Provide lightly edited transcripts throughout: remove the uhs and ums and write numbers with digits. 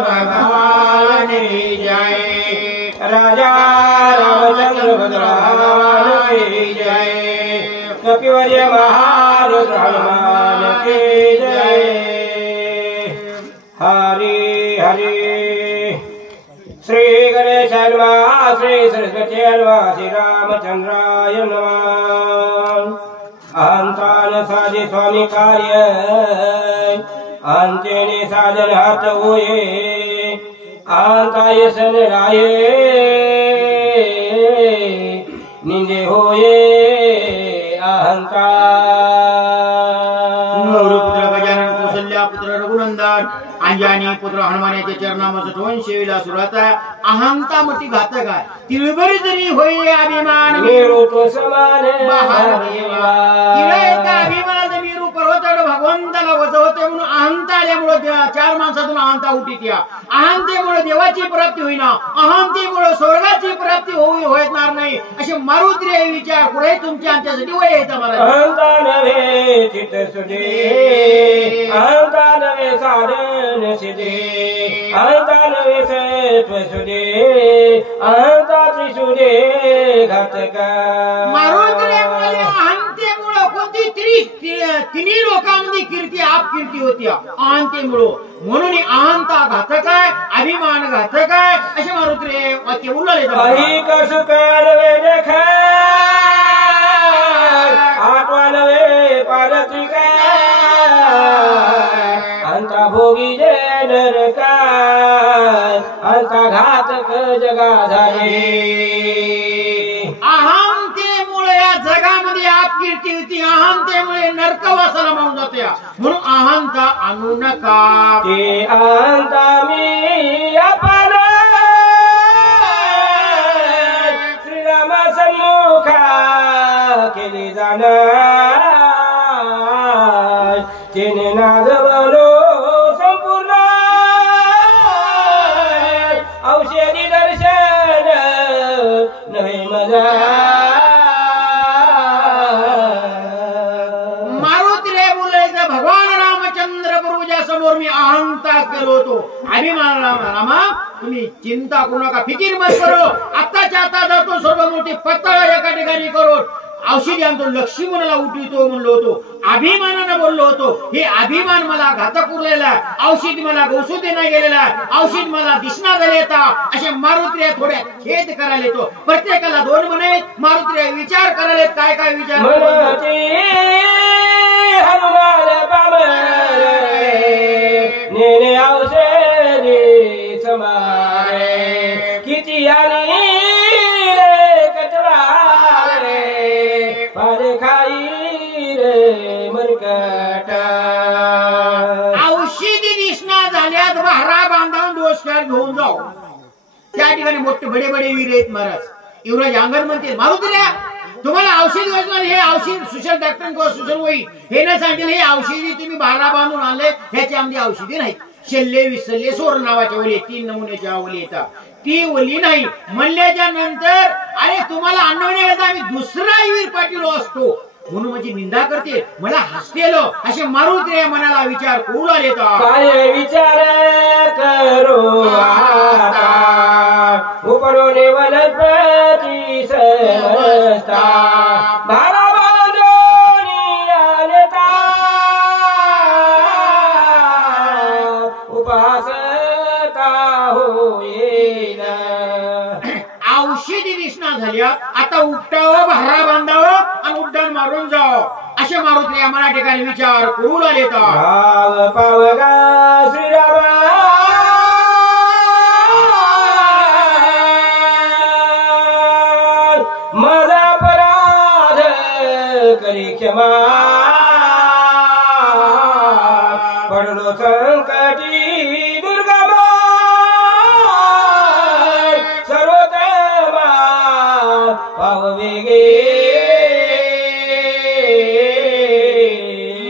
भगवान की जय। राजा रामचंद्र भगवान की जय। कपिवर्य महारुद्र हनुमान की जय। हरि हरि। श्री गणेशाय नमः। श्री सरस्वत्याय नमः। श्री रामचंद्राय नमः। अंतान साजे स्वामी कार्य अंतेने साधन हात होये। अंताय सन राये निंदे होये अहंकार। पुत्र गजानन कौसल्या पुत्र रघुनंदन अंजनी पुत्र हनुमानाच्या चरणामध्ये ठेवून सेवेला सुरुवात आहे। अहंता मोठी घातक आहे। तिळभर जरी होई अभिमान मेरो तो समान अभिमानाचा मी रूप पर्वतावर भगवंताला वजवते म्हणून अहंता आल्यामुळे चार माणसातून अहंता उठीत या। अहंतेमुळे देवाची प्राप्ती होईना, अहंतेमुळे स्वर्गाची प्राप्ती होणार नाही असे मारुती विचार पुढे तुमच्या आमच्यासाठी वय येत मला। अहंता नव्हे चित्त सुदे, अहंता नव्हे साधन सिदे, अहंता नव्हे सत्व सुदे, अहंता त्रिसुदे घातका। मारुतीमुळे अहंतेमुळे कोणती तिन्ही लोकांमध्ये कीर्ती अपकीर्ती होती अहंतेमुळे। म्हणून अहंता घातक आहे, अभिमान घातक आहे असे मारुती वाक्य बोलले। अही कसु कालवे देखा आत्मानवे पारत्रिका अंता भोगी जे नरका अंता घातक जगा झाले। अहंतेमुळे या जगामध्ये अपकीर्ती होती, अहंतेमुळे नरकवासाला म्हणून जाते म्हणून अहंता आणू नका। ते अहंता मी आपण श्रीरामा सन्मुखा केले जाणार तिने नागवलो संपूर्ण औषधी दर्शन नव्हे मजा। मारुती रे बोलायचं भगवान रामचंद्र प्रभूच्या समोर मी अहंता केलो होतो, अभिमान रामा तुम्ही चिंता करू नका, फिकीर मत करो। आत्ताच्या आता जातो सर्व मोठी पत्ता एका ठिकाणी करून औषधी आणतो, लक्ष्मणाला उठवितो म्हणलो होतो, अभिमानाने बोललो होतो। हे अभिमान मला घातक उरलेला, औषध मला गौसुदी नाही गेलेला, औषध मला दिसना झालेता असे मारुती थोड्या खेद करायला येतो। प्रत्येकाला दोन म्हणे मारुती विचार करायला काय काय विचार हनुमान नेने औषधी समारे किती आणि पारे खाई रे मरकट। औषधी दिसना झाल्यात बहरा बांधून डोसक्यात घेऊन जाऊ। त्या ठिकाणी मोठे बडे बडे वीर आहेत महाराज। युवराज अंगण म्हणते मारुती रे तुम्हाला औषध योजना हे औषध सुशल डॉक्टर सुशल होई हे न सांगितले हे औषधी तुम्ही बहरा बांधून आणले ह्याची आमची औषधी नाही। शेल्ले विसरले सोर नावाच्या वली 3 नमुन्याच्या वली येतात ती वली नाही म्हणल्याच्या नंतर अरे तुम्हाला आणण्याचा आम्ही दुसरा वीर पाटील असतो म्हणून माझी निंदा करते मला हसतेलो असे मारुती मनाला विचार करू आले काय विचार करो आता उपरोने वनस्पती समजता भारा बांधोनी आलेता उपासता होईल। औषधी दिसना झाल्या आता उपटावं भारा बांधावं आणि उड्डाण मारून जावं असे मारुती आम्हाला ठिकाणी विचार करू आले भाव पावगा श्रीरामा माझा अपराध करी क्षमा पडलो संकटी दुर्गमा सर्वोत्तमा पाव वेगे।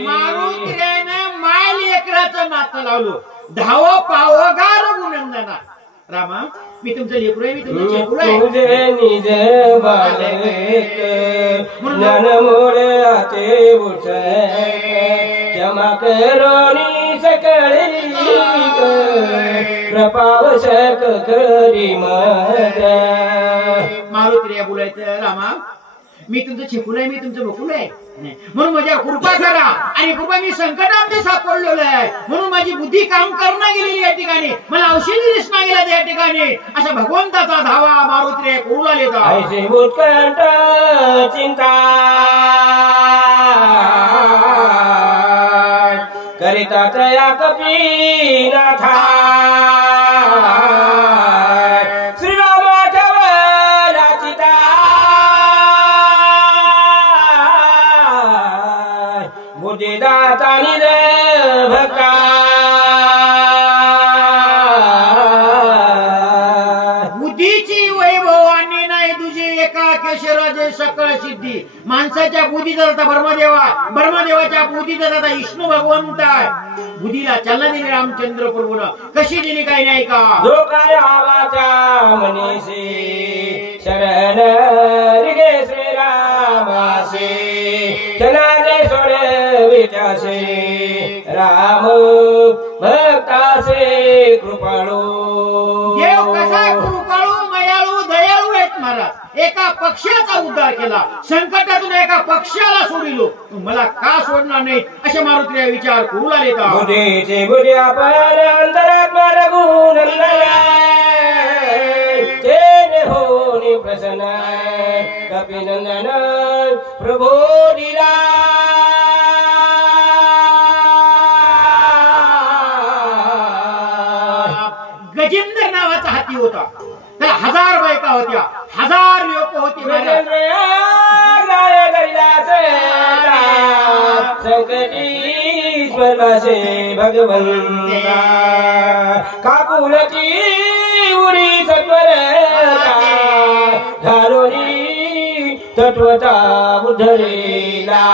मारुतीने माय लेकराचं नातं लावलं धाव पावगा रघुनंदना। रामा मी तुमचं लेकरू आहे, मी तुमचं लेकरू आहे। तुझे निज बालक ज्ञान मोड आते उठ क्षमा करोनी सकळी कृपावशक करी मग मारुतीला बोलायचं रामा मी तुमचं छिपून आहे मी तुमचं बकुल आहे म्हणून माझ्या कृपा करा आणि कृपा मी संकटामध्ये सापडलेलो आहे म्हणून माझी बुद्धी काम करणं गेलेली या ठिकाणी मला औषधी दिसणं गेला त्या ठिकाणी असा भगवंताचा धावा मारुतीला करूला लेता ऐसे उत्कंठ चिंता करिता तया कपीनाथा बुद्धीची वैभवानी नाही तुझी एका केशराजे सकळ सिद्धी माणसाच्या बुद्धीचा दाता ब्रह्मदेवाच्या बुद्धीचा दाता विष्णू भगवंत आहे बुद्धीला चालना दिली रामचंद्र प्रभूनं कशी दिली काही नाही का जो काय आवाच्या मनीषी शरण गे श्रीरामासे चनादे सोडे विचासे राम भक्तासे कृपाळू देव कसा कृपाळू मयाळू दयाळू आहेत महाराज एका पक्षाचा उद्धार केला संकटातून एका पक्षाला सोडिलो मला का सोडणार नाही असे मारुतीला विचार करू लागले बुद्धीचे बुद्धी आपण अंतरात्मा रघुन तेने होनी प्रसन्न कपिनंदन प्रभो दिला गजेंद्र नावाचा हाती होता त्याला 1000 बायका होत्या 1000 लोक होते संकटी स्वर्गासे भगवंता काकुलची उरी सत्वर घालोनी तत्वता बुद्धरीला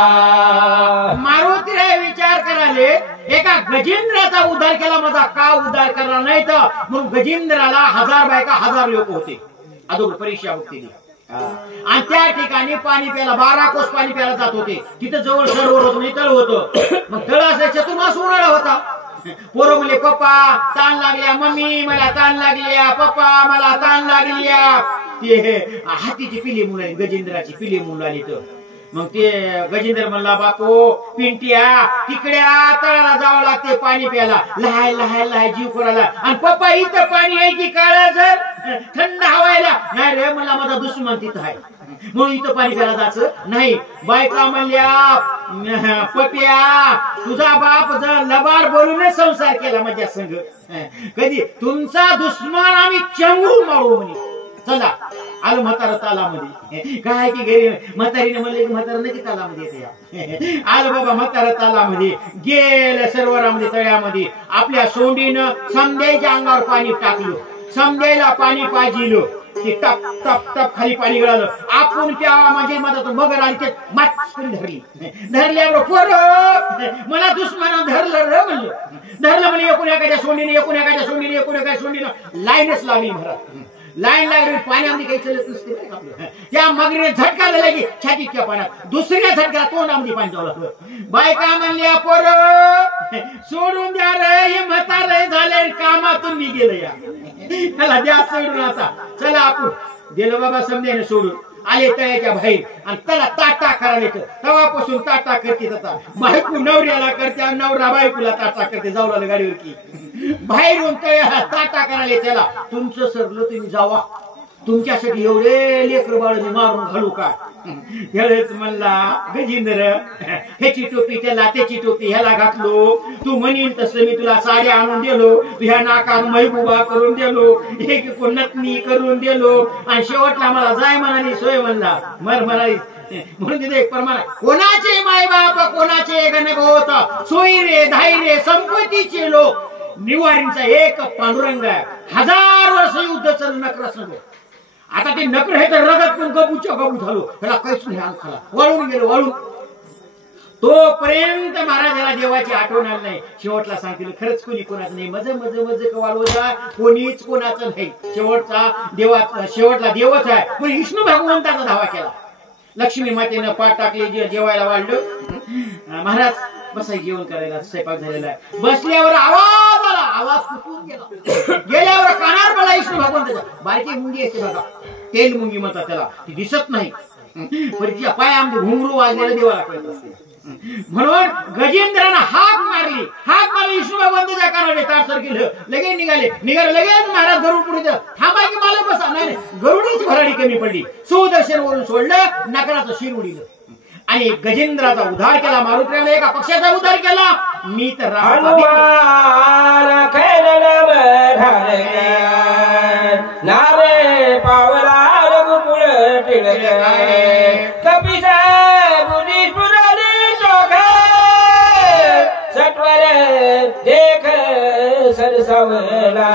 मारुतीला विचार कराले एका गजेंद्राचा उद्धार केला माझा का उद्धार करणार नाही तर म्हणून गजेंद्राला 1000 बायका 1000 लोक होते अगोदर परीक्षा होती आणि त्या ठिकाणी पाणी प्यायला 12 कोस पाणी प्यायला जात होते तिथे जवळ सरोवर होतं तळ होतं मग तळ असल्या चतुर्मास उन्हाळा होता पोरं म्हणले पप्पा ताण लागल्या मम्मी मला ताण लागल्या पप्पा मला ताण लागल्या ते हातीची पिली मुलं आली गजेंद्राची पिली मुलं आली तर मग ते गजेंद्र म्हणला बापू पिंट्या तिकड्या तळाला जावं लागते पाणी प्यायला लहाय लहाय लहाय जीव करायला आणि पप्पा इथं पाणी आहे की काळा जर थंड हवायला नाही रे मला माझा दुश्मन तिथं आहे म्हणून इथं पाणी प्यायला जायचं नाही बायका म्हणल्या पप्या तुझा बाप जर लबाड बोलूनच संसार केला माझ्या संग कधी तुमचा दुश्मन आम्ही चंगू मारू म्हणे चला आलं म्हातारा तालामध्ये काय की घरी म्हातारीने म्हणले की म्हातारा नक्की तालामध्ये येते आलं बाबा म्हातारा तालामध्ये गेलं सरोवरामध्ये तळ्यामध्ये आपल्या सोंडीनं समद्याच्या अंगावर पाणी टाकलं समद्याला पाणी पाजिलं ते टप टप टप खाली पाणी गळालं आपण त्या म्हणजे मधात मगर आली ते माचकून धरल्यावर पोरं मला दुश्मना धरलं र म्हणलं धरलं म्हणजे एकूण एखाद्या सोंडीनं लाईनच लागली घरात लाईन लागली पाण्यामध्ये काही चलत नसते त्या मगरीने झटका दिला की छातीच्या पाण्यात दुसऱ्या झटक्याला तोंडामध्ये पाणी जावं बायका म्हणल्या पोरं सोडून द्या रे हे म्हातारे झाले कामातून मी गेलं या त्याला द्या सोडून आता चला आपण गेलो बाबा समजायला सोडून आले तळ्याच्या बाहेर आणि त्याला ताटा करायला तेव्हापासून ताटा करते आता बायको नवऱ्याला करते नवरा बायकोला ताटा करते जाऊ लागलं गाडीवर की बाहेरून तळ्याला ताटा करायला त्याला तुमचं सरलं तुम्ही जावा तुमच्यासाठी एवढे लेकर बाळ मी मारून घालू का त्यावेळेस म्हणला गजेंद्र ह्याची टोपी त्याला त्याची टोपी ह्याला घातलो तू म्हणीन तसं मी तुला साड्या आणून दिलो ह्या नाकात महबूबा करून दिलो एक नतनी करून दिलो आणि शेवटला मला जाय म्हणाली सोय म्हणला मर म्हणाली म्हणून तिथे एक प्रमाण कोणाचे माय बाप कोणाचे गणक होत सोयी रे धाई रे संपत्तीचे लोक निवारींचा एक पांडुरंग आहे 1000 वर्ष युद्ध चालू नकर संग आता ते नकर हे तर रगत पण गबूच्या गबू झालो त्याला काहीच नाही अंखाला वळून गेलो वळून तोपर्यंत महाराजाला देवाची आठवण आली नाही शेवटला सांगतील खरंच कोणी कोणाचं नाही मज मज मज कवाळवजा कोणीच कोणाचं नाही शेवटला देवच आहे पण विष्णू भगवंताचा धावा केला लक्ष्मी मातेनं पाठ टाकली जेवायला वाढलं महाराज बसाय जेवण करायला स्वयंपाक झालेला आहे बसल्यावर आवाज आला आवाज सुटून गेला. गेल्यावर कानावर पडला विष्णू भगवंताच्या. बारकी मुंगी असते बघा, तेल मुंगी म्हणतात त्याला, ती दिसत नाही. परीक्षा पाय आमचे घुंगरू वाजलेलं देवाला कळत असते. म्हणून गजेंद्रानं हाक मारली विष्णू भगवंताच्या कानाने. तारसर केलं, लगेच निघाले लगेच महाराज गरुड पुढे थांबा की मला बसा. नाही गरुडीची भराडी कमी पडली. सुदर्शन वरून सोडलं, नकराचं शिर उडीलं आणि गजेंद्राचा उद्धार केला. मारुतीने एका पक्षाचा उद्धार केला. मी तर नारे पावला रघुकुळ टिळक कपिस बुद्धि पुरारी चोखा सत्वर देख सरसवला.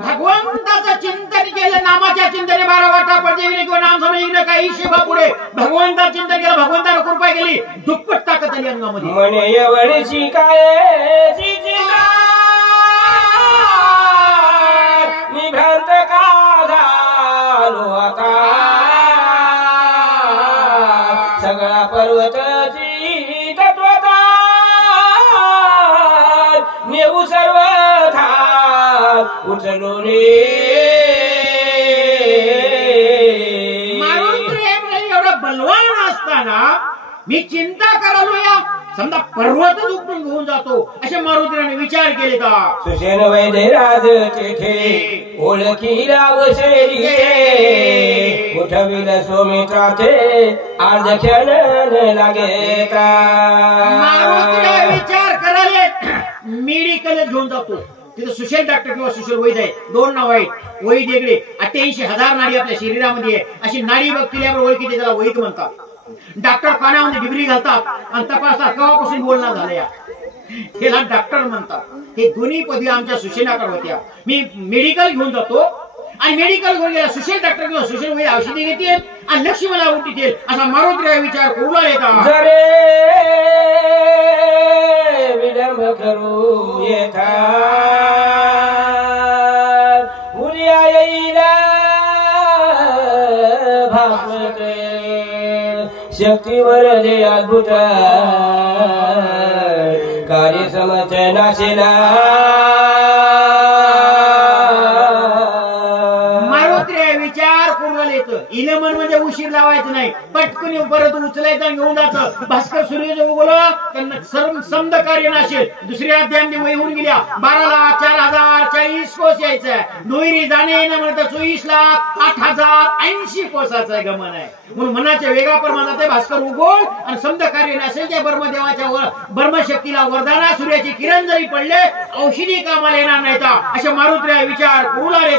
भगवंताचं चिंतन केलं, नामाच्या चिंतने 12 वाटा पडते किंवा नाम समजणं काही शिवा पुढे भगवंताचं चिंतन केलं. भगवंतानं कृपा केली, दुप्पट ताकद आली अंगामध्ये. म्हणे एवढीची काय मी भ्रांत का झालो आता. सगळा पर्वताची तत्वता नेऊ सर्व था उचलो रे. एवढा बलवान असताना मी चिंता करालो या समजा पर्वतच उपटून घेऊन जातो असे मारुतीने विचार केले का. सुषेण वैद्य राज तेथे ओळखी रावशैली उठविल सोमित्राचे आज क्षण लागे. मारुतीने विचार कराले मेडिकल घेऊन जातो. तिथे सुशेल डॉक्टर किंवा सुशेल वैद्य आहे, 2 नाव आहेत. वैद वेगळे. 88,000 नाडी आपल्या शरीरामध्ये आहे. अशी नाडी बघितल्यावर ओळखीते, त्याला वैद म्हणतात. डॉक्टर कानामध्ये डिग्री घालतात आणि तपासतात केव्हापासून बोलणं झालं या, त्याला डॉक्टर म्हणतात. हे दोन्ही पदवी आमच्या सुशेनाकडे होत्या. मी मेडिकल घेऊन जातो आणि मेडिकल घेऊन गेला सुशेल डॉक्टर किंवा सुशेल वैद्य औषधी घेतील आणि लक्ष्मी मला उठतील असा मारुतीने विचार करू लागला. जरे विलंब करू येथा उद्या येईल भागवते शक्तीवर दे अद्भुत कार्य समज नाशिला. मारुतीने विचार करू लागले. इलेमन म्हणजे उशीर लावायचं नाही, पटकन परत उचलायचं घेऊन जायचं. भास्कर सूर्य जो उगवला त्यांना समद कार्य नाशेल. दुसऱ्या अध्यायामध्ये वही होऊन गेल्या. 12,04,040 कोस यायचं. नोईरी जाणे येणं म्हणतात 24,08,080 कोसाचं गमन आहे. म्हणून मनाच्या वेगा प्रमाणात ते भास्कर उगवल आणि समद कार्य नाशेल. त्या ब्रह्मदेवाच्या ब्रह्मशक्तीला वरदाना सूर्याची किरण जरी पडले औषधी कामाला येणार नाही का असे मारुतीने विचार करू लागले.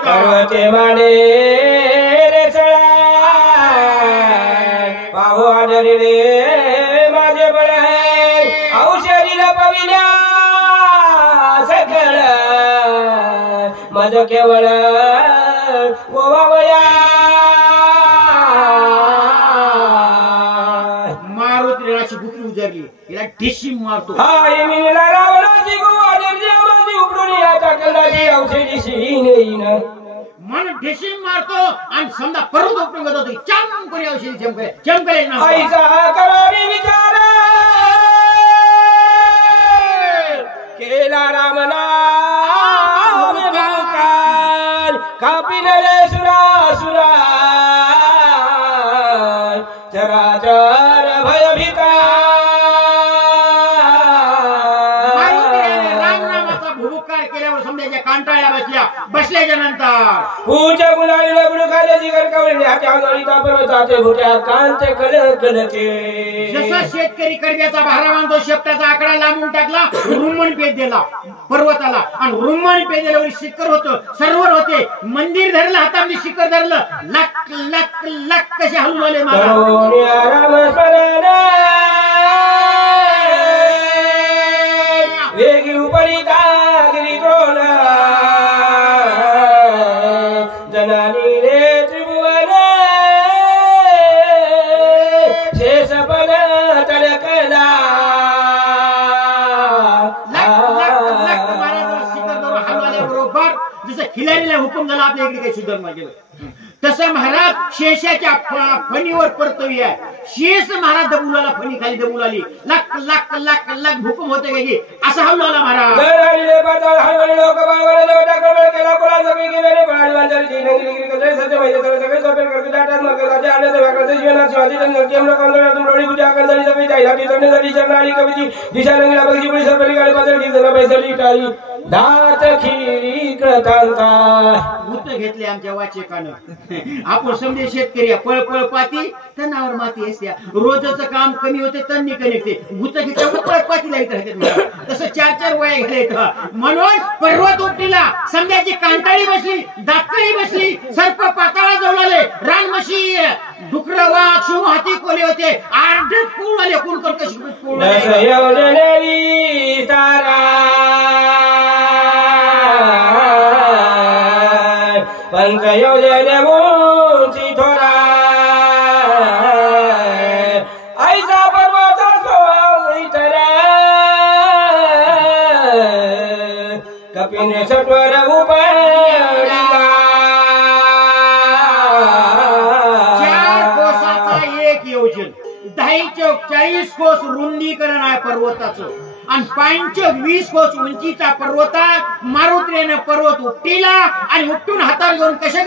पाहू आदरिले माझे बळ औषधीला पविल्या सकळ माझ केवळ ओवावया. मारुतीने अशी बुकरी उजारली, तिला ढिशी मारतो. हाय मिळाला रावणाची गोवाजी आमाची उपडून याच्या कल्लाची औषधीशी नेईन. मन ढेशी मारतो आणि समजा परत उपयोग होतो. चाम कोणी औषधी चमकले ना. ऐसा करारी विचार केला रामना कापिले सुरा चराचर भयभीता. रामनामाचा भुभुकार केल्यावर समजायच्या कांटाळ्या बसल्याच्या नंतर पूजा गुलाली लबडू खाले जिगर कवळले हाते आंधळीता पर्वताचे भुट्या कांते कलकलते. जसा शेतकरी कडब्याचा भारा बांधतो शेपटाचा आकडा लांबून टाकला, रुमण पेज दिला पर्वताला आणि रुमण पेज दिल्यावर शिखर होतं, सरोवर होते. मंदिर धरलं हातामध्ये, शिखर धरलं, लक लक लक कसे हलू आले वेगी उपरिता गिरी द्रोण जनानी रे त्रिभुवन शेषपद तडकला. बरोबर जसं खिलारीला हुकूम झाला आपल्या इकडे काही सुधारणा केलं तसं महाराज शेषाच्या फणीवर परतवी आहे. शेष महाराज दबुलाला फणी खाली दबून आली लक लक लक लक भूकंप होते की असा हल्ला महाराज दरारीले पाताळ हळवळे लोक बावळे देवटा कळवळ केला कोळा जमी की मेरे पाळीवान जरी दिनंगी गिरी कले सत्य माहिती तर सगळे सोपेर करते डाटा मग राजे आले ते वाकडे जीवनात स्वादी जन केम लोक अंदर तुम रोडी पूजा कर जरी सभी जाई हाती तने जरी चरणारी कविची दिशा रंगीला बगजी पुढे सरपली गाडी पातळ की जरा पैसली टाळी दात खिरी क्रतांता भूत घेतले आमच्या वाचकानं आपण समजे शेतकरी पळ पळ पाती तणावर माती असते रोजचं काम कमी होते तन्नी कनेक्टे भूत घेतल्या पळ पाती लाईत राहते तसं 4-4 वया घालेत म्हणून पर्वत उठला समजाची कांटाळी बसली दातकळी बसली सर्प पाताळा जवळले रानमशी डुकर वाघ शिव हाती कोले होते अर्धत पूर्ण आले कोण कर कशी पूर्ण तारा पंच योजने मोची थोरा ऐसा पर्वता सोईतरा कपिने सत्वर उपडला 4 कोसाचा एक योजन 10-40 कोस रुंदीकरण आहे पर्वताचं आणि 5-20 कोस उंचीचा पर्वता मारुतीने पर्वत उपटीला आणि उपटून हातात घेऊन कसे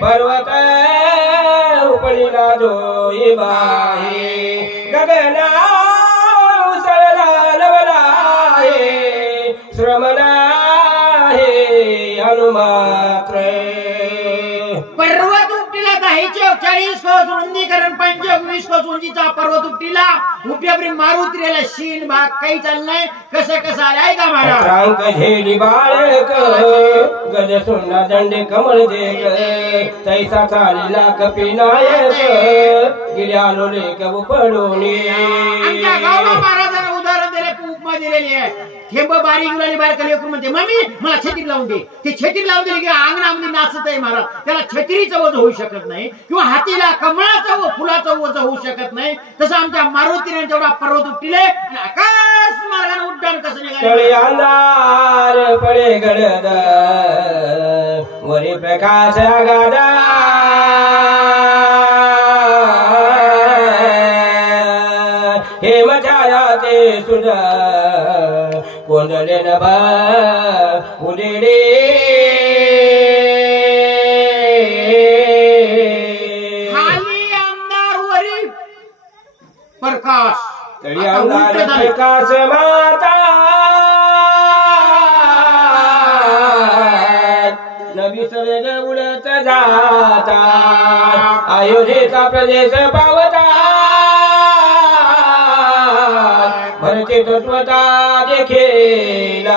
पर्वत उपडीला जोई बाहे गगना उसळला लवलाहे श्रमला हे हनुमात्र पर्वत उपटीला 10-40 कोस रुंदीकरण 5-20 कोस उंचीचा पर्वत उपटीला उपयापरी मारुतीला शीन भाग काही चाललाय कसं आलाय का महाराज रांक झेली बाळक गज सोना दंडे कमळ देक तैसा चालीला कपिनायक गिर्या लोले कब पडोनी आमच्या गावा महाराजांना उदाहरण दिले उपमा दिलेली आहे थेंब बारीक उलाली बाहेर कली म्हणते मम्मी मला छत्री लावून दे ते छत्री लावून दिली की अंगणामध्ये नाचत आहे महाराज त्याला छत्रीचं वज होऊ शकत नाही किंवा हातीला कमळाचं व फुलाचं वज होऊ शकत नाही तसं आमच्या मारुतीने तेवढा पर्वत उपटिले आणि आकाश मार्गाने उड्डाण कसं निघाले अंधार पडे गडद वरी प्रकाश आगादा हे मचाया ते सुद्धा कोंदले नभा उडेडे खाली आमदार वरी प्रकाश तरी अंधार प्रकाश माता नबी सवेग उडत जाता अयोध्येचा प्रदेश पावता भरते तत्वता देखेला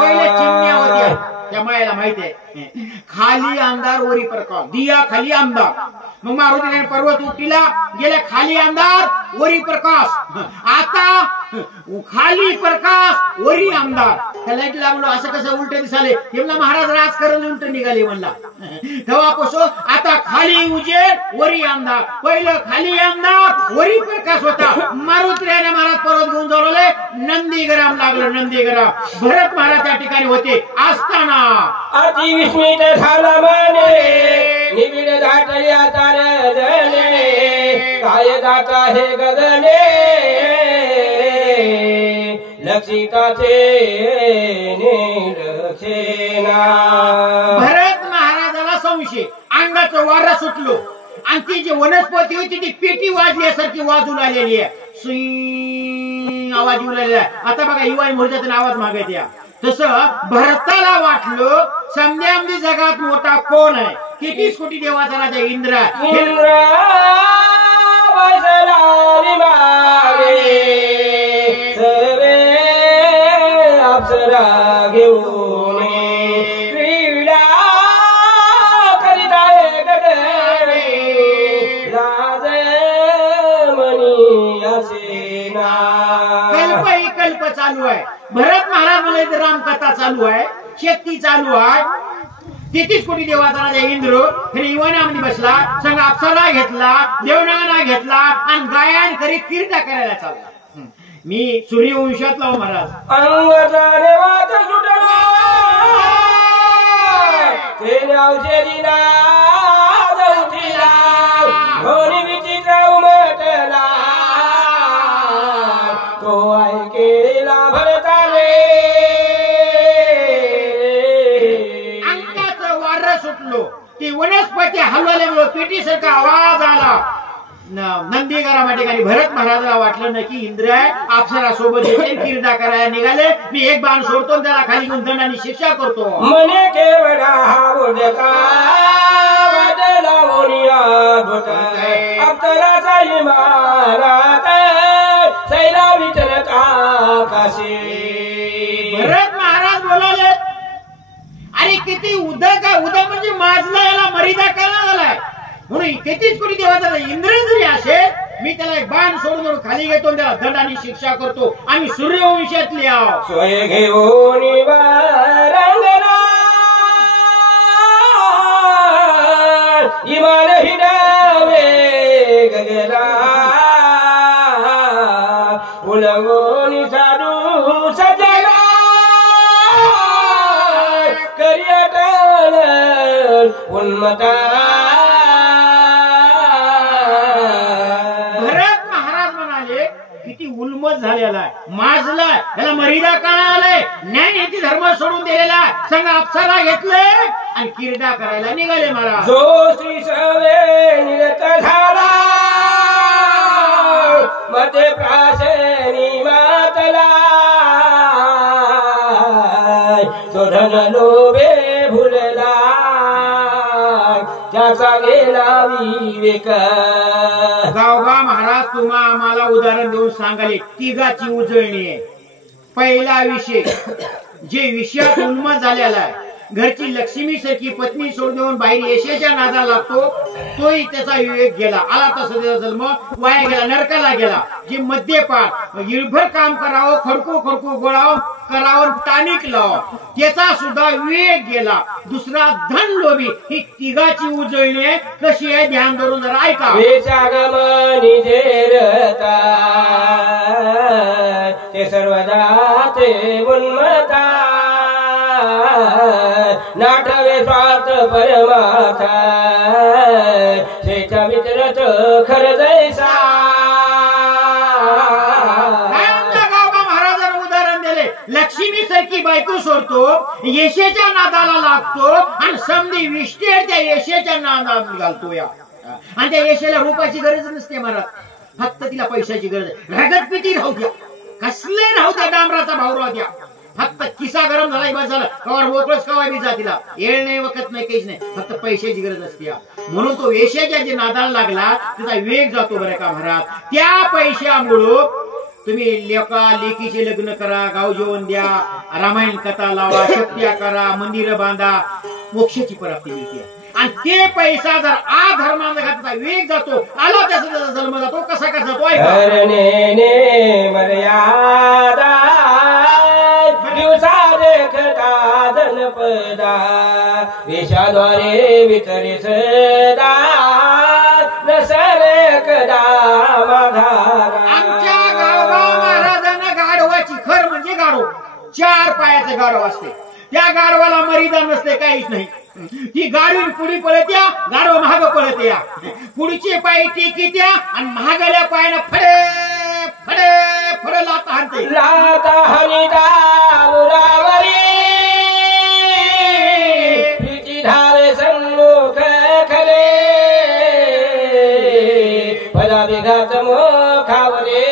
पहिले चिमण्या होत्या त्या मायाला माहिती आहे खाली अंधार वरी प्रकाश दिया खाली अंधार मग मारुतीने पर्वत उपटीला गेले खाली अंधार वरी प्रकाश आता खाली प्रकाश वरी अंधार त्याला लागलो असं कसं उलट दिसाले तेव्हा महाराज राजकारण उलट निघाले म्हणला तेव्हापासून आता खाली उजेड वरी अंधार पहिलं खाली अंधार वरी प्रकाश होता मारुतीने महाराज पर्वत घेऊन जवळले नंदीग्राम लागलं नंदीग्राम भरत महाराज त्या ठिकाणी होते असताना अति विस्मित झाला मने निबिड दाटल्या तारदने काय दाटा हे गगने लक्षिताचे नीलक्षेना भरत महाराजाला संशय अंगाचं वारा सुटलो आणि ती जी वनस्पती होती ती पेटी वाजल्यासारखी वाजून आलेली आहे सुई आवाज येऊ लागलेला आता बघा युवाई मोर्चाचा आवाज मागत या तसं भरताला वाटलं समध्यामध्ये जगात मोठा कोण आहे 33 कोटी देवाचा राजा इंद्र सर्वे अप्सरा घेऊन क्रीडा करिता राज मनी असेना कल्प चालू आहे भरत महाराज मला रामकथा चालू आहे शेती चालू आहे 33 कोटी देवाचा राजा इंद्र हे युवानामध्ये बसला संग अप्सरा घेतला देवनागना घेतला आणि गायन करीत कीर्तन करायला चालला मी सूर्यवंशातला महाराज अंगजाने वाद सुटला ते औषधी नाद उठिला ध्वनी विचित्र उमटला तो ऐकेला भरताने अंगाचं वार सुटलो ती वनस्पती हलवल्यामुळे पेटीसारखा आवाज आला नंदीगरा ठिकाणी भरत महाराजाला वाटलं ना की इंद्र अप्सरा सोबत येते क्रीडा करायला निघाले मी एक बाण सोडतो त्याला खाली घेऊन दंडाने शिक्षा करतो मने केवढा हा बोधका वादला मोनिया भूताय अप्सराचा इमारत सैला विचरत आकाशी भरत महाराज बोलाले अरे किती उद्या म्हणजे माझला याला मर्यादा काला झालाय म्हणून कितीच कोणी देवाचा इंद्र जरी असेल मी त्याला एक बाण सोडून खाली घेतो त्याला दंडाने शिक्षा करतो आम्ही सूर्यवंशातले आहोत सोय घेऊन रंगना इमान हिडावे गगना उलगोनी साधू सजला करियाटन उन्मता उन्मत झालेला आहे माजलाय याला मर्यादा कळालाय न्याय नीती धर्म सोडून दिलेला संघ अप्सरा घेतले आणि क्रीडा करायला निघाले महाराज जो श्री सवे निरत झाला मध्ये प्राशनी मातला तो धन लोभे भुलला त्याचा गेला विवेक गावगा महाराज तुम्हा आम्हाला उदाहरण देऊन सांगाले तिघाची उजळणी आहे पहिला विषय जे विषयात उन्मत झालेला आहे घरची लक्ष्मी सारखी पत्नी सोडून देऊन बाहेर यशेच्या नादाला लागतो तोही त्याचा विवेक गेला आला तसा त्याचा जन्म वाया गेला नरकाला गेला जे मद्यपान इळभर काम करावं खडको गोळावं करावं टानिक लावावं त्याचा सुद्धा विवेक गेला दुसरा धन लोभी ही तिघाची उजळणी आहे कशी आहे ध्यान धरून जरा ऐका ते सर्वदा ते उन्मता नाटवे स्वार्थ परमार्थ शेच्या वितरत खर जैसा महाराजांना उदाहरण दिले लक्ष्मी सारखी बायको सोडतो यशेच्या नादाला लागतो आणि समधी विष्टेर त्या यशेच्या नादाला घालतो या आणि त्या यशेला रूपाची गरज नसते महाराज फक्त तिला पैशाची गरज आहे रगत पिती राहू द्या कसले राहू द्या डांबराचा भाव राहू द्या फक्त किसा गरम झाला बस झालं कवर मोकळच कवा बी जा तिला येळ नाही वखत नाही काहीच नाही फक्त पैशाची गरज असते म्हणून तो वेश्याच्या जे नादाला लागला त्याचा विवेक जातो बरं का महाराज त्या पैशामुळं तुम्ही लेकीचे लग्न करा गाव जेवण द्या रामायण कथा लावा शक्त्या करा मंदिर बांधा मोक्षाची प्राप्ती मिळते आणि ते पैसा जर धर्माचा घातला विवेक जातो आला त्याचा जन्म जातो कसा जातो मर्यादा दिवसा देखता जनपदा विषाद्वारे वितरी सदा नसरे कदा माधारा आमच्या गाडवा महाराजांना गाढवाची खर म्हणजे गाढव 4 पायाचं गाढव असते त्या गाढवाला मर्यादा नसते काहीच नाही ती गाडी पुढे पळत या गाढव महाग पळत या पुढचे पाय टेकीत्या आणि महागल्या पायानं फडे फडे फडे लाता हाणते लाता हनिता उरावरी तिची धावे सन्मुख खले पदा बिघात मोखावरे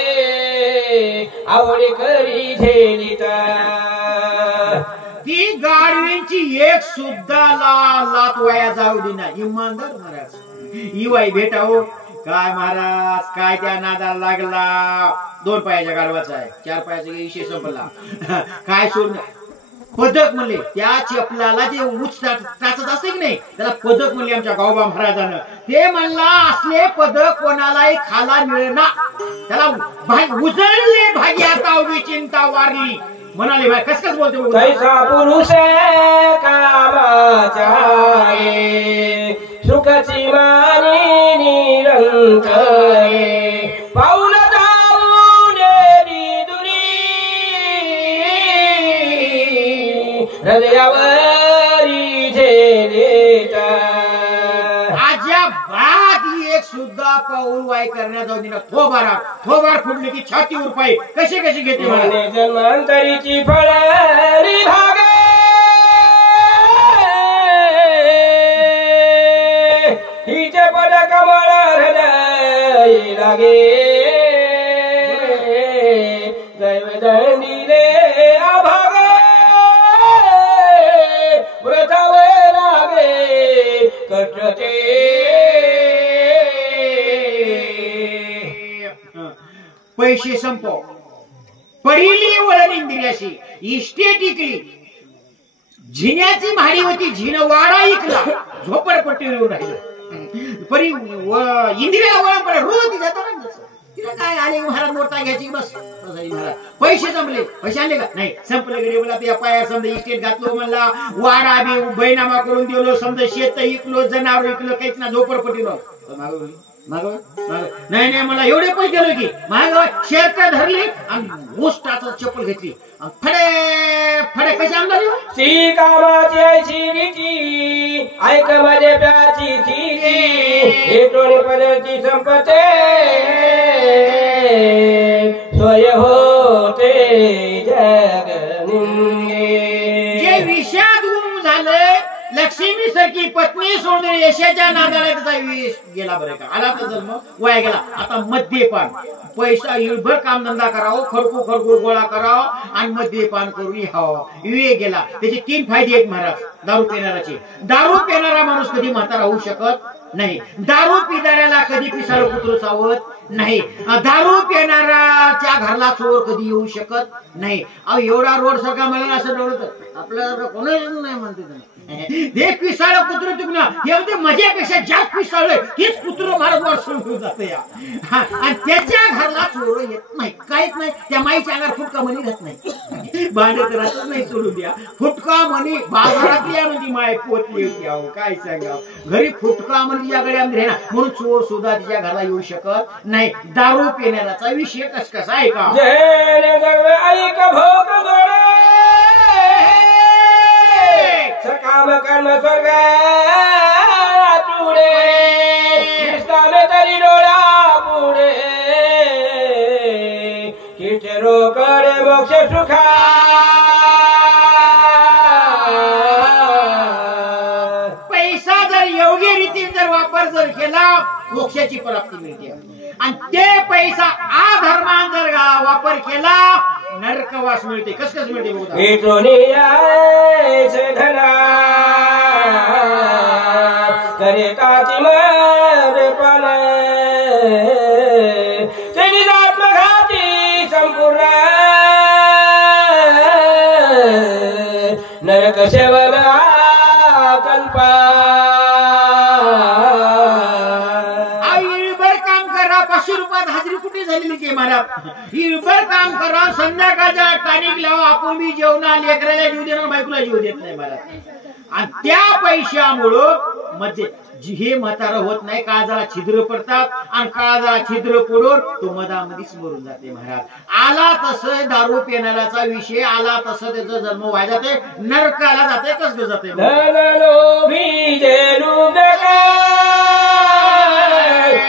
आवडी करी झेलिता ती गाडवींची एक सुद्धा लात वाया जाऊ दे ना इमानदार महाराज ही वाई भेटावो काय महाराज काय त्या नादाला लागला 2 पायाच्या गाडवाचा आहे 4 पायाचा विषय संपला काय सोड पदक म्हणले त्या चपलाला जे उच टाचत असते की नाही त्याला पदक म्हणले आमच्या गावबा महाराजानं ते म्हणला असले पदक कोणालाही खाला मिळेना त्याला उजळले भागी आता अवघी चिंता वारली म्हणाले भाई कस बोलते कैसा पुरुष कामाचा सुखाची मानी निरंतर पाऊल जाऊन दुनी हृदयावरी झेलेता अजिबात एक सुद्धा पाऊल वाय करण्यात जाऊ दिला. थोबार फुटली की छातीवर पाय कशी घेते म्हणे जन्मांतरीची फळारी भागे हिचे पद कमळ हृदय लागे दैवदंडी रे अभागे व्रतावे लागे कष्टते पैसे संपव पडिली वळण इंद्रियाशी इष्टे टिकली झिण्याची म्हाडी होती झिन वाडा इकला झोपडपट्टीवर राहिलं परी इंद्रियाला वळण पडे रोज जातो ना तिला काय आले महाराज मोठा घ्यायची बस महाराज पैसे संपले पैसे आणले का नाही संपले गडे मला त्या पाया समजा इस्टेट घातलो म्हणला वाडा बी बैनामा करून दिलो समजा शेत इकलो जनावर इकलो काहीच ना झोपडपट्टीवर नाही मला एवढे पैसे दिले की महागाव शेत धरली आणि गोष्टाचं चप्पल घेतली फडे कशी आणला सी कामाची ऐशी रीती ऐक माझे प्याची थी हेटोनी पदरची संपते स्वय होते जगनिंगे जे विषाद गुण झाले लक्ष्मी सारखी पत्नी सोडून यशाच्या नादाला त्याचा विष गेला बरं का आला तर जन्म वाया गेला. आता मद्यपान पैसा युभर कामधंदा करावं खरकू गोळा करावं आणि मद्यपान करून यावं विवेक गेला. त्याचे 3 फायदे आहेत महाराज दारू पिणाराचे. दारू पिणारा माणूस कधी म्हातारा होऊ शकत नाही. दारू पिणाऱ्याला कधी पिसाळ कुत्र चावत नाही. दारू पिणाराच्या घरला चोर कधी येऊ शकत नाही. अहो एवढा रोड सारखा मला असं डोळत आपल्याला कोणाच नाही म्हणते ते पिसाळ कुत्र तुकना हे मजेपेक्षा जास्त पिसाळ हेच कुत्र महाराज वर सोडून जात या आणि त्याच्या घरला चोर येत नाही काहीच नाही. त्या माईच्या अंगावर फुटका मनी राहत नाही भांडे राहतच नाही सोडून द्या. फुटका मनी बाजारातल्या म्हणजे माय पोतली होती काय सांगावं घरी फुटका मनी तिच्याकडे आम्ही ना म्हणून चोर सुद्धा तिच्या घरला येऊ शकत नाही. दारू पिण्याचा विषय कसा आहे का काम कर्म स्वर्ग तुडे निष्कामे तरी डोळा पुढे किचरो करे मोक्ष सुखा पैसा जर योग्य रीतीने जर वापर जर केला मोक्षाची प्राप्ती मिळते आणि ते पैसा अधर्मान जर वापर केला नरकवास मिळते. कस मिळते धना करिताची मरेपण तेनी आत्मघाती संपूर्ण नरक सेवन कल्पा ₹500 हाजरी कुठे झालेली की महाराज इळभर काम करा संध्याकाळच्या टानिक लावा आपण बी जेवणा लेकराला जीव देणार बायकोला जीव देत नाही महाराज आणि त्या पैशामुळं मध्ये हे म्हातारा होत नाही. काळजाला छिद्र पडतात आणि काळजाला छिद्र पडून तो मधामध्येच मरून जाते महाराज. आला तसं दारू पिण्याचा विषय आला तसं त्याचा जन्म व्हायला जाते नरकाला जाते कसं जाते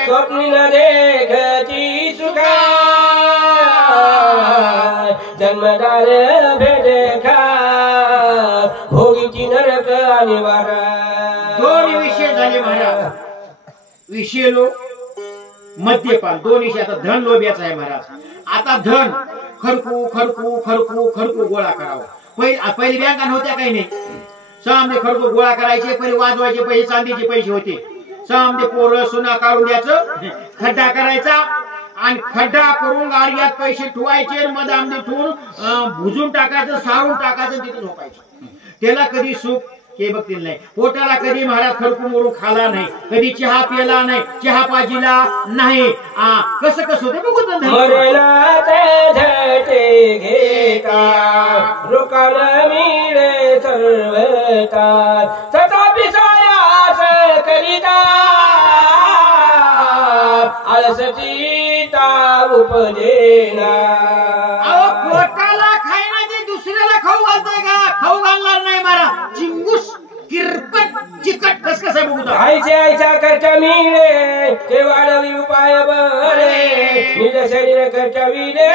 स्वप्न देखती सुखा जन्मदार भेदखा भोगीची नरक अनिवार्य. 2 विषय झाले महाराज. विषय लो मद्यपान 2 विषय. आता धन लोभ्याचा आहे महाराज. आता धन खरकू गोळा करावा. पहिले बँका नव्हत्या काही नाही. सामने खरकू गोळा करायचे पहिले वाजवायचे पैसे चांदीचे पैसे होते. सामने पोरं सोना काढून द्यायचं खड्डा करायचा आणि खड्डा करून गाडग्यात पैसे ठेवायचे मधामध्ये ठेवून भुजून टाकायचं सारून टाकायचं तिथे झोपायचं. त्याला कधी सुख हे बघतील नाही. पोटाला कधी महाराज खरकू मोरून खाला नाही. कधी चहा पिला नाही चहा पाजीला नाही. कसं होते बघू घेता रुकाल मिळे सर्वता तथापि सायास करिता आळसचिता उपजेना. पोटाला खायना जे दुसऱ्याला खाऊ घालतोय का खाऊ घालणार नाही महाराज. चिंगूस किरपट चिकट कस कसं बघू आईच्या करता मिळे ते वाढवी उपाय बरे निज शरीर करता विरे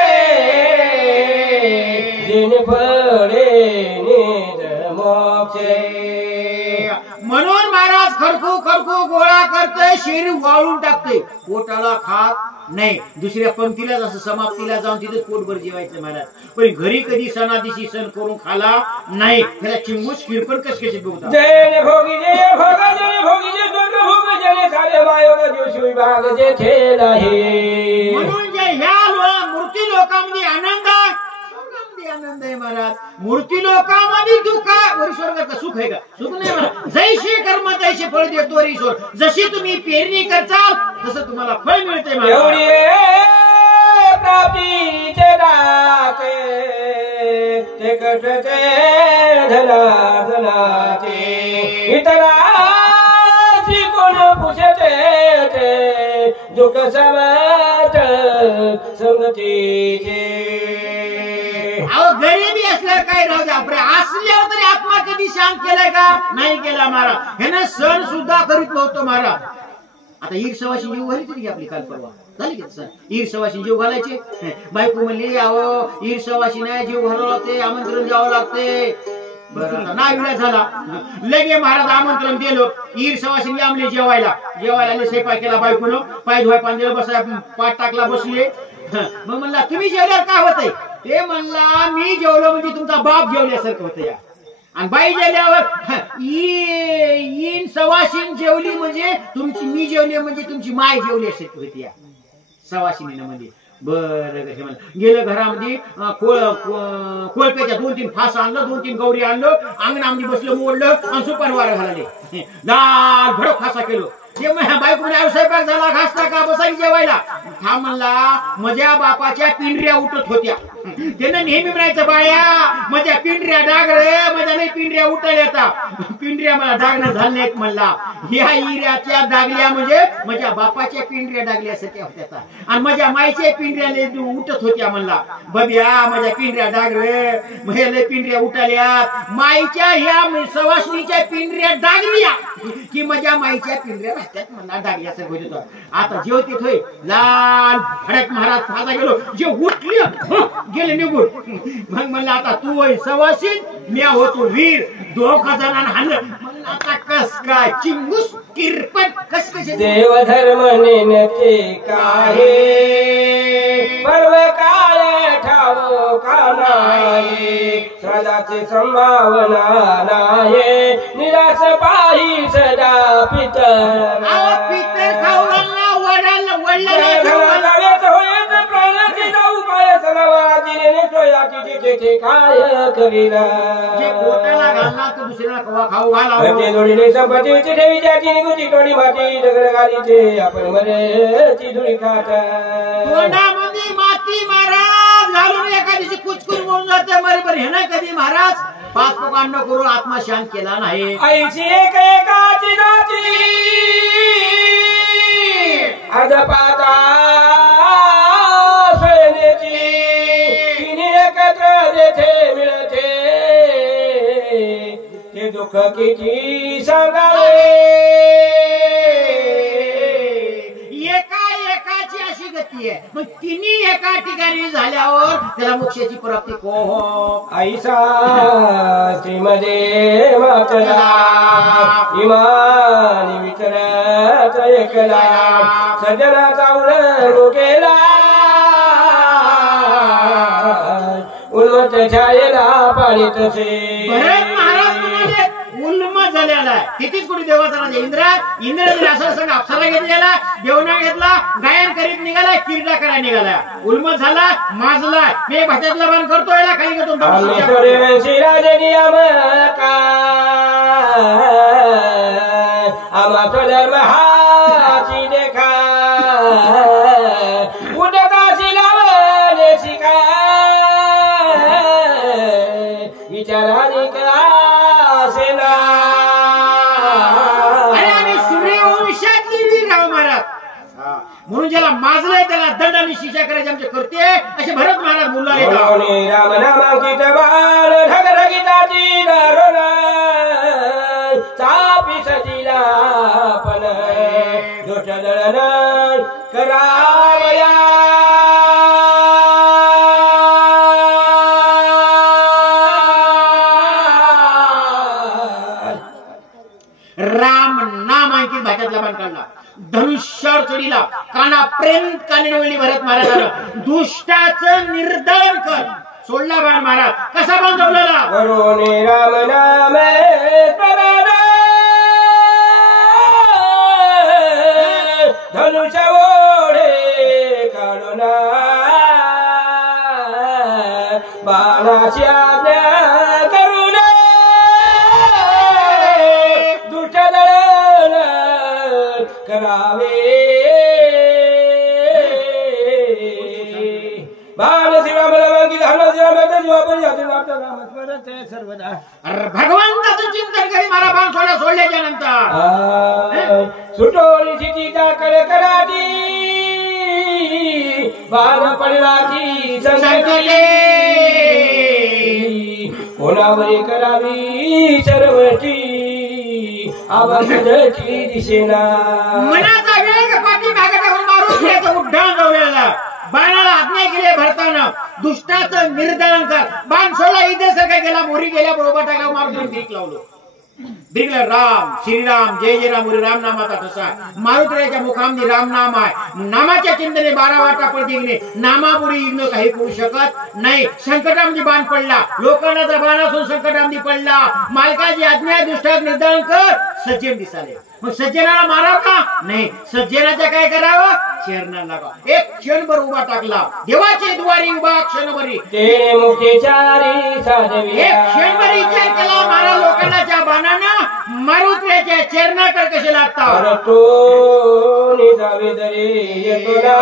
देणे फळे निज मोक्षे. म्हणून महाराज खरखू खरखू गोळा करतोय, शरीर वाळून टाकतोय, पोटाला खात नाही. दुसऱ्या पंक्तीला जसं समाप्तीला जाऊन तिथेच पोटभर जेवायचं महाराज. पण घरी कधी सणादिशी सण करून खाला नाही. त्याला चिंगूस किरपण कस कशी बघता जय भोगी जय भोगा जय भोगी जय स्वर्ग भोग जय सारे मायोग जोशी विभाग जे खेळ आहे. म्हणून जे ह्या मूर्ती लोकांमध्ये आनंद आहे, स्वर्गामध्ये आनंद आहे महाराज. मूर्ती लोकांमध्ये दुःख आहे, स्वर्गाचं सुख आहे का? सुख नाही महाराज. जैसे कर्म तैसे फळ देतो ईश्वर. जशी तुम्ही पेरणी करचाल तसं तुम्हाला फळ मिळते. एवढी प्राप्तीचे दाते ते कटते धनाचे इतराची कोण पुषते ते दुःख समत संगतीचे. अहो गरिबी असल्यावर काय राहू द्या, असल्यावर तरी आत्मा कधी शांत केलाय का? नाही केला महाराज. ह्यानं सण सुद्धा करीत नव्हतो महाराज. आता ईर सवाशी जीव घाली तरी आपली काल परवा झाली की सण ईर सवाशी जीव घालायचे. बायको म्हणली अहो ईर सवाशी नाही जीव घालावं लागते, आमंत्रण द्यावं लागते. बरं नाही वेळ झाला लगे महाराज आमंत्रण दिलं. ईर सवाशी आमले जेवायला स्वयंपाक केला. बायकोनं पाय धुवाय पांजरा बसाय पाठ टाकला बसले. मग म्हणला तुम्ही जेवल्यावर काय होतंय? ते म्हणला मी जेवलो म्हणजे तुमचा बाप जेवल्यासारखं होतं या. आणि बाई जेवल्यावर ईन सवाशीन जेवली म्हणजे तुमची, मी जेवली म्हणजे तुमची माय जेवल्यासारखी होती या सवाशिनीनं. म्हणजे बरं गेलं घरामध्ये कोळप्याच्या 2-3 फास आणलं, 2-3 गौरी आणलं, अंगणामध्ये बसलं, मोडलं आणि सुपार वारं घालले. लाल भडक फासा केलो. ते बायको स्वयंपाक झाला, घास टाका, बसायला जेवायला. हा म्हणला माझ्या बापाच्या पिंढऱ्या उठत होत्या. त्यानं नेहमी म्हणायचं बाया माझ्या पिंढऱ्या डाग रे, माझ्या नाही पिंढऱ्या उठायला येतात. पिंढऱ्या मला डागणं झालं नाहीत म्हणला. ह्या हिऱ्याच्या डागल्या म्हणजे माझ्या बापाच्या पिंढऱ्या डागल्यासारख्या होत्या आणि माझ्या माईच्या पिंढऱ्या उठत होत्या म्हणला. बब्या माझ्या पिंढऱ्या डाग रे, माझ्या पिंढऱ्या उठाल्यात. माईच्या ह्या सवासणीच्या पिंढऱ्या डागल्या की माझ्या माईच्या पिंढऱ्या राहत्यात म्हणला, डागल्यासारखं होत. आता जेवतीत होय लाल भडक महाराज फासा गेलो. जे उठली गेले निघून. मग म्हणलं आता तू होय सवासीन, मी होतो वीर. 2 जणांना हाणलं. म्हणलं आता कस काय चिंगूस किरपट कस कसे देव धर्म नेते काहे पर्व काळ ठावो का नाही. सदाची संभावना नाही निराश पाही सदा पितर. पितर खाऊला वडाला वडला प्राणाची जाऊ पाय सनावाची काय करीला. जे पोटाला घालला तो दुसऱ्याला कवा खाऊ घाला. जोडीने संपत्तीची ठेवीच्या चिंगूची टोणी माती दगड घालीचे आपण मरेची धुळी खात. तोंडामध्ये माती महाराज घालून एका दिवशी कुचकुर म्हणून जाते बरोबर. हे ना कधी महाराज 5 पकांड करून आत्मा शांत केला नाही. आईची एकाची जाती आज पाता सोयनेची तिने एकत्र जेथे मिळते ते दुःख किती सांगावे. एकाची अशी गती आहे. मग तिन्ही एका ठिकाणी झाल्यावर त्याला मोक्षाची प्राप्ती को ऐसा श्रीमध्ये मातला इमानी विचारत एकला सजनाचा उल्लेख केला उन्मत छायेला पाणी तसे. महाराज म्हणाले उन्मत झालेला आहे. कितीच कोणी देवाचा राजा इंद्र असं संघ अप्सरा घेतलेला, देवना घेतला, गायन करीत निघाला, किरडा करा निघाला. उन्मत झाला, माजला. मी भात्यातला बाण करतोय खाली घेतो आम्हा धर्म हाची देखा उदकाशी लावले शिका विचाराने का सेना. आणि सूर्यवंशातली वीर राव महाराज म्हणून ज्याला माजलंय त्याला दंड आणि शिक्षा करायची आमचे करते असे भरत महाराज बोलले. राम नामांकित बाळ ढगढगीताची दारुण बाणापर्यंत कानिवली भरत महाराजांना दुष्टाचं निर्दलन कर. सोडला बाण महाराज. कसा बाण जवळला? करोने राम नाम धनुष ओढे काढूना बाणाची आज्ञा करून दुष्ट दळण करावे. बाण श्रीरामकी सर्वदा भगवंताचं चिंतन करी मारा बाण सोडल्याच्या नंतर सुटोली सिटीचा कडकडाटी बाण पडलाची संकटे कोणावरी करावी सर्वची आवाजाची दिसेना. मनाचा वेग पाठीमागे टाकून मारून त्याचं उड्डाण जवळला. बाणाला आज्ञा केली भरताना दुष्टाचं निर्दलन कर. बाण सोडला इथे सगळं गेला. मोरी गेल्या बरोबर टाकला मारून भीक लावलो. बिगला राम श्रीराम जय जय राम राम नामाचा ठसा. मारुतीच्या मुखामध्ये राम नाम आहे. नामाच्या चिंतने 12 वाटा पडते गेले. नामापुढे इग्न काही करू शकत नाही. संकटामध्ये बाण पडला. लोकांचा बाण असून संकटामध्ये पडला. मालकाची आज्ञा दुष्टात निर्दलन कर. सज्जन दिसाले. मग सज्जनाला माराव का? नाही. सज्जनाचं काय करावं? चरणाला लागावं. एक क्षणभर उभा टाकला. देवाचे द्वारी उभा क्षणभरी ते मुखे चारी साधवी. एक क्षणभर विचार केला. मारा लोकांच्या बाणानं मारुतीच्या चरणाकडे कसे लागतात. तो निजावे दरी येतो ना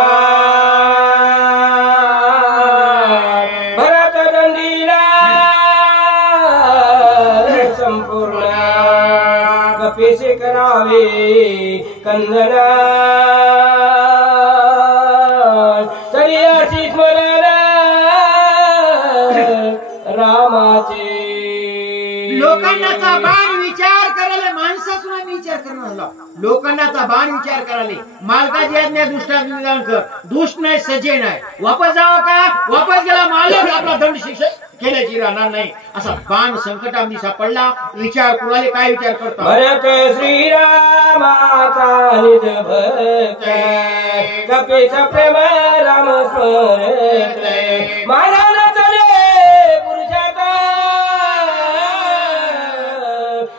भरत दंडीला संपूर्ण कपेसे करावे कंदना तरी अशी स्मरण रामाचे. लोकांचा बाण विचार करायला माणसासून विचार करणार. लोकांचा बाण विचार करायला मालकाची आज्ञा दुष्टात निदान कर. दुष्ट नाही सज्जन आहे. वापस जावं का? वापस गेला मालक आपला दंड शिक्षा केल्याची राहणार नाही. असा बाण संकटामध्ये सापडला. विचार कुणाले काय विचार करतो? भरत श्रीरामाचा निज भक्त कपेश प्रेम राम स्मरत माझा न चले पुरुषात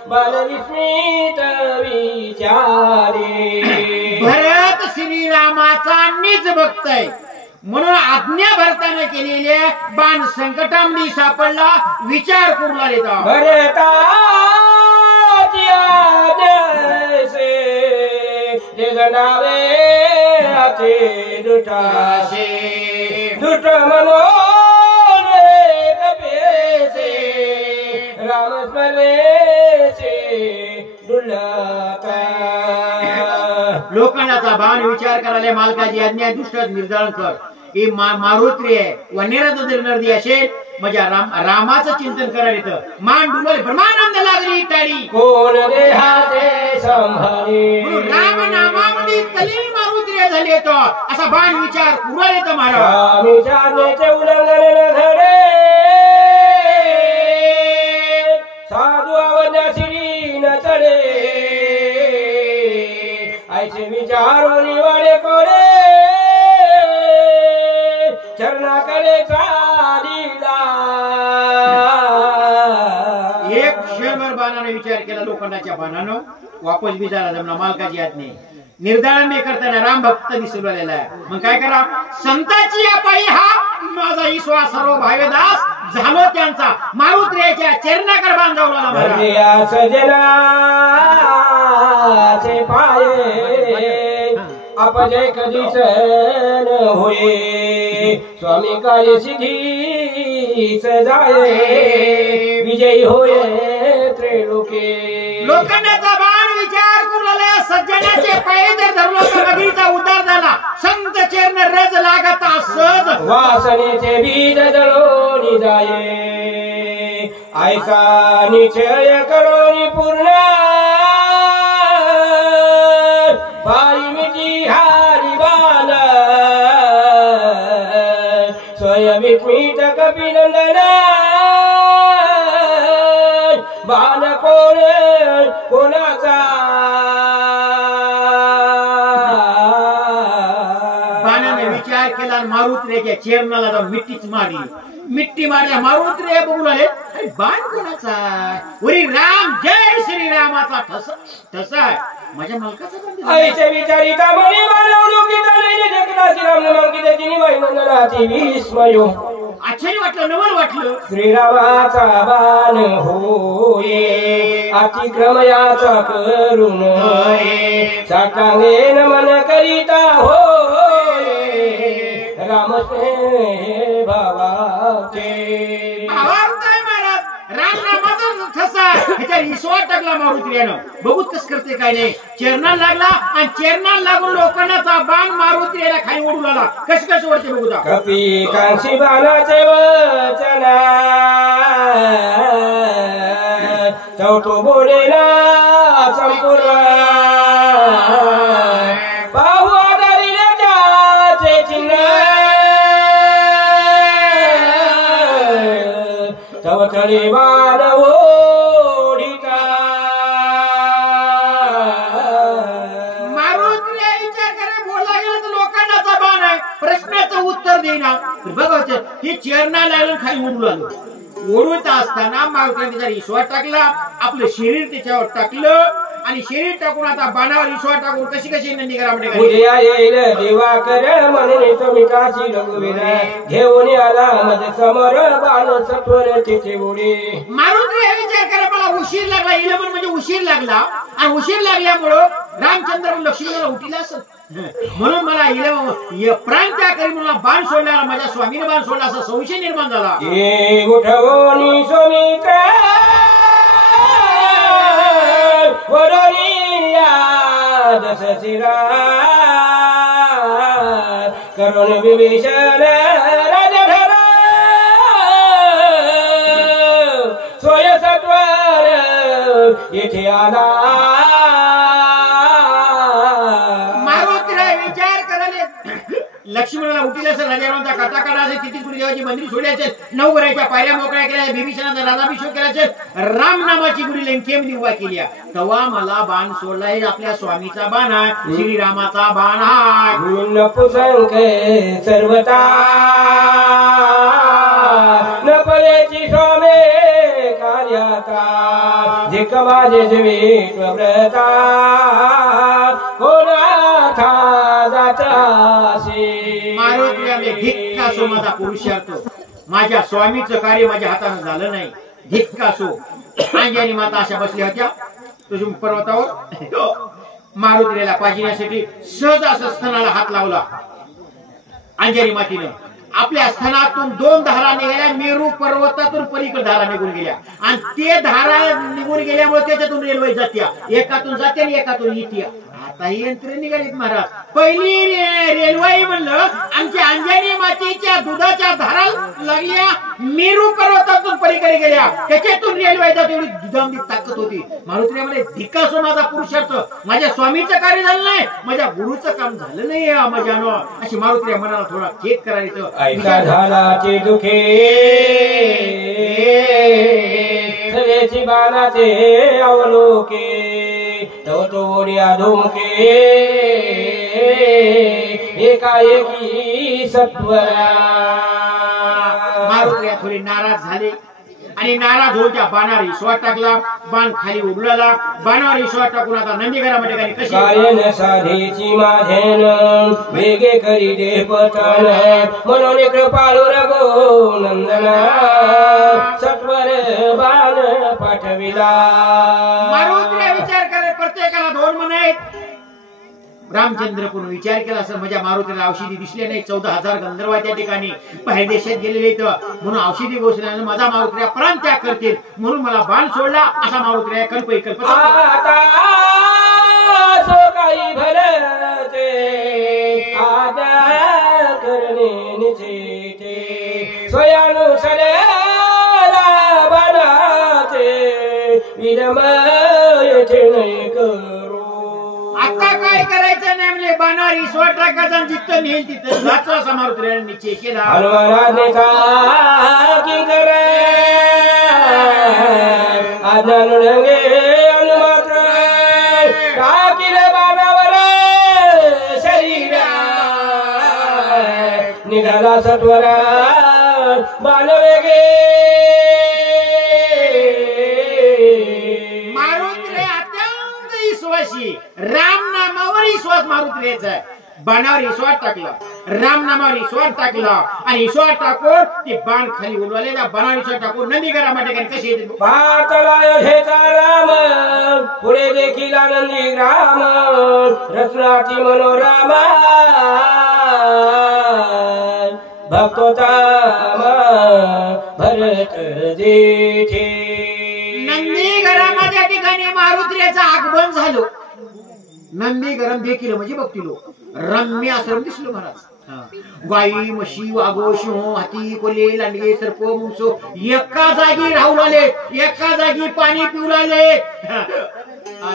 बालविस्मित विचारे. भरत श्रीरामाचा निज भक्त आहे म्हणून आज्ञा भरताना केलेल्या बाण संकटामध्ये सापडला. विचार करू लागले. भरताची आज्ञेसे जगणावे आचे दुष्टासे दुष्ट मनोन कपेसे राम स्मरेसे दुर्लता. लोकांचा बाण विचार करायला मालकाची आज्ञा दुष्ट निर्दलन कर. ही मारुत्री आहे. वनेराचं जर नर्दी असेल म्हणजे रामाचं चिंतन करायला येतं. मान डुबल ब्रह्मानंद लागली टाळी. कोण देहाते संभाळी राम नामामध्ये तलीन मारुत्री झाली येतो. असा बाण विचार पुरा येतो महाराज. विचारण्याचे उल्लंघन न घडे साधू आवडल्या श्री न चढे ऐसे विचारो निवाडे कोडे चरणाकडे चालीला. एक क्षणभर बाणाने विचार केला. लोखंडाच्या बाणानं वापस विचारा जमला. मालकाची आज्ञा निर्धारण नाही करताना राम भक्त दिसून आलेला आहे. मग काय करा? संतांची या पायी हा माझा विश्वास सर्व भावेदास झालो त्यांचा. मारुतीच्या चरणाकडे बांधवला भरल्या सजनाचे पाये अपजय कधीच न होये. स्वामी कार्य सिद्धी सजाये विजयी होये त्रैलोके. लोकांचा बाण विचार करू लागला. सज्जनाचे पाय जर धरलो तर नगरीचा उद्धार झाला. संत चरण रज लागता सहज वासनेचे बीज जळोनी जाये. ऐसा निश्चय करोनी पूर्ण पायी मिटी हारी बाण स्वयंमीट कपिनंदन बाण कोण कोणाचा मारुतीच्या चेरणाला जाऊन मिट्टीच मारली. मिट्टी मारल्या मारुती बघून आले, अरे बाण कोणाचा? वरी राम जय श्रीरामाचा ठसा आहे. माझ्या मालकाचा आईचे विचारिता मनी मानवलुकिता नाही जगता श्रीराम नामांकित जिनी बाई मंदनाची विस्मयो. आश्चर्य वाटलं, नवल वाटलं. श्रीरामाचा बाण होये अतिक्रमयाचा करून साकांगे नमन करिता होये राम स्नेह भावाचे. भावार्थ महाराज राम नामाचा ठसा ह्याच्या रिसवा टाकला मारुतीयानं. बघूत कस करते काय नाही. चरणाला लागला आणि चरणाला लागून लोखंडाचा बाण मारुतीयाला खाली ओढू लागला. कस कसं वरते बघूता. कपी कांशी बाणाचे वचना चौथो बोलेला संपूर्ण पाहू आधारिले त्याचे चिन्ह तवथळी बाण ओढिता. मारुतीया विचार करे, बोला गेलं तर लोखंडाचा बाण आहे, प्रश्नाचं उत्तर देईना. बघायचं हे चेरणाला लागलं खाली ओढू लागलं. ओढवत असताना मारुतीने त्याचा रिसवा टाकला, आपलं शरीर त्याच्यावर टाकलं आणि शरीर टाकून आता बाणावर रिसवा टाकून कशी कशी नंदीगरामध्ये उदया येईल दिवाकर म्हणून समिताची रघुवीर घेऊन आला मध्ये समोर बाण सत्वर तिथे उडी. मारुती हे विचार करा, मला उशीर लागला. हिला पण म्हणजे उशीर लागला आणि उशीर लागल्यामुळं रामचंद्र लक्ष्मणाला उठीला असं म्हणून मला हिला प्राण त्या करी मला बाण सोडला, माझ्या स्वामीने बाण सोडला असा संशय निर्माण झाला. उठवणी सुमित्रा वडोलिया दशशिरा करुण विभीषण राजधरा सोय सत्वर येथे आला. मारुतीराय विचार करायला लक्ष्मणाला उठील असेल, राजारावांचा कथा काढा असेल, किती कुठे देवाची मंदिर सोडली असेल, 9 वराच्या पायऱ्या मोकळ्या केल्या, बिभीषणाचा राजाभिषेक केला असेल, राम नामाची गुढी लंकेमध्ये उभा केली. तेव्हा मला बाण सोडलाय, आपल्या स्वामीचा बाण आहे, श्रीरामाचा बाण आहे. नपुसंक सर्वता नपलेची स्वामे कार्याता झिक माझे जीवित व्रता कोणाथा जातासी. मारुतीयाने धिक्का सो माझा पुरुषार्थ, माझ्या स्वामीचं कार्य माझ्या हाताने झालं नाही. धिक्का सो. अंजनी माता अशा बसल्या होत्या तुझ्या पर्वतावर. मारुतीला पाजिण्यासाठी सहज असं स्तनाला हात लावला. अंजनी मातीनं आपल्या स्तनातून 2 धारा निघाल्या, मेरू पर्वतातून पलीकडे धारा निघून गेल्या आणि ते धारा निघून गेल्यामुळे त्याच्यातून रेल्वे जात्या, एकातून जाते आणि एकातून येते. आता ही यंत्र निघालीत महाराज. पहिली रेल्वे म्हणलं आमच्या अंजनी मातेच्या दुधाच्या धारा लागल्या, मेरू पर्वतातून पलीकडे गेल्या, त्याच्यातून रेल्वे जात. एवढी दुधामध्ये ताकद होती. मारुतीने म्हणे धिक्कासो माझा पुरुषार्थ, माझ्या स्वामीचं कार्य झालं नाही, माझ्या गुरुचं काम झालं नाही माझ्यानं. अशी मारुतीच्या मनाला थोडा चेक करायचं. ऐका झालाचे दुखे सवेची बाणाचे अवलोके तो तोड्या धुमके एकाएकी सत्वरा. मारुतीया थोडी नाराज झाले आणि नाराज होऊन त्या बाणावर विश्वास टाकला. बाण खाली उडला. बाणावर विश्वास टाकून आता नंदीघरामध्ये काही कशी गायन साधेची माझेन वेगे करी दे पतन म्हणून कृपालू रघो नंदना सत्वर बाण पाठविला. मारुतीला विचार करे, प्रत्येकाला 2 मन आहेत. रामचंद्र पण विचार केला असं माझ्या मारुतीला औषधी दिसले नाही. 14,000 गंधर्व त्या ठिकाणी बाहेर देशात गेलेले म्हणून औषधी गोष्टी माझा मारुतीला प्राण त्याग करतील म्हणून मला बाण सोडला असा मारुतीला कल्पना. काही भरते आदर करणे निश्चिते स्वयानुसार बनाते विरमय नाही करू. आता काय करायचं नाही म्हणजे बाणावर ईश्वर टाकायचा जिथं नेल तिथं जायचं असा मारुतीला निश्चय केला. हनुमानाने की करे आनंदे अनुमात्र टाकीले बाणावर शरीर निघा झाला सत्वरा बाणवेगे मारुती अत्यंत विश्वासी राम नामावर विश्वास मारुतीचा बाणावर विश्वास टाकला राम नामावर विश्वास टाकला आणि विश्वास टाकून ते बाण खाली उडवलेला बाणावर विश्वास टाकून नंदीगरामध्ये कशी येते भारताला अयोध्येचा राम पुढे देखील नंदी ग्राम रत्नाची मनोरमा भक्तोता भरत जेठे नंदीगरामाच्या ठिकाणी मारुतीचा आगमन झालं नंदीगरम देखील म्हणजे बघतील रम्य आश्रम दिसलो महाराज गाई म्हशी वाघो सिंह हाती कोले लांडगे सर्प मुंगसो एका जागी राहून आले एका जागी पाणी पिऊ लागले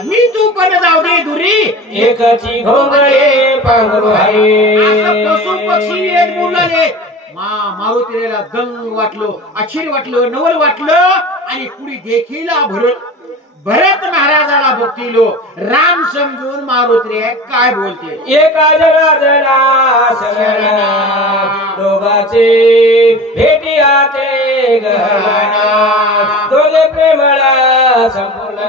मी तू पण जाऊ दे दुरी एकाची घोंगडे पांघरू आहे असं पशु पक्षी एक बोलले मारुतीला गंग वाटलो आश्चर्य वाटलं नवल वाटलं आणि पुढे देखील भरत महाराजाला बघतील राम समजून मारुती काय बोलते एका जनार्दना शरणा दोघाचे भेटी आते गहना दोघे प्रेमळा संपूर्ण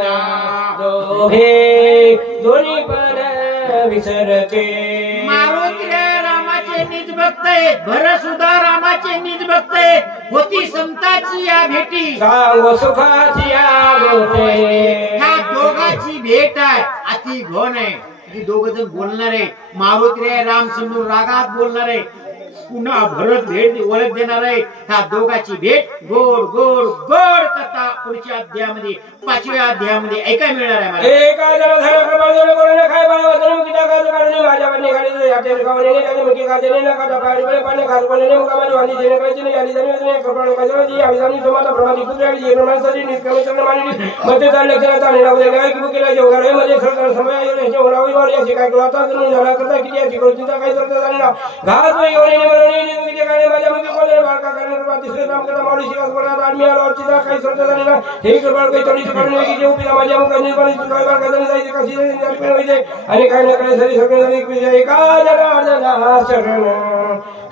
दोघे दोन्ही पण विसरते मारुती रामाचे निज भक्त आहेत भरत सुद्धा रामाचे निज भक्त आहेत होती संताची या भेटी सांगो सुखाची या गोष्टी ह्या दोघांची भेट आहे अति घन आहे ही दोघ जण बोलणार आहे मारुती राम समजून रागात बोलणार आहे पुन्हा भरत भेट ओळख देणार आहे ह्या दोघांची भेट गोड गोड गोड कथा पुढच्या अध्यायामध्ये 5व्या अध्यायामध्ये ऐकायला मिळणार आहे मला एका जण धर प्रबंधन करून काय बाळवतन मुकी टाकायचं कारण माझ्या बन्नी गाडी याटे खावणे नाही मुकी काजने न काटा पाणी बळे पाणी खास कोणे मुकामाने वाली जेने करायची नाही आली जने कपडा काजने जी आविजानी समाता प्रमादी कुत्र्याची जे प्रमाणासाठी निष्कर्षण मानली मध्ये चालले लक्षणात आणि लावले काय की मुकीला जेवणार आहे म्हणजे सरकार समय योजनेचे होणावी वारी अशी काय आता करून झाला करता किती याची करून चिंता काय करता जाणला घास वही होणे म्हणून मुकीचे काय माझ्या मुकी कोणे बाळका करणार तिसरे काम करता मावडी शिवास पडा आदमी आलो चिंता काय करता जाणला हे बाळ काही थोडी करून की जेव पिला माझ्या मुखाने पण काय बाळ करता जायचे कशी जायचे होते आणि काय ना काय सरी सगळे एका जनार्दना शरण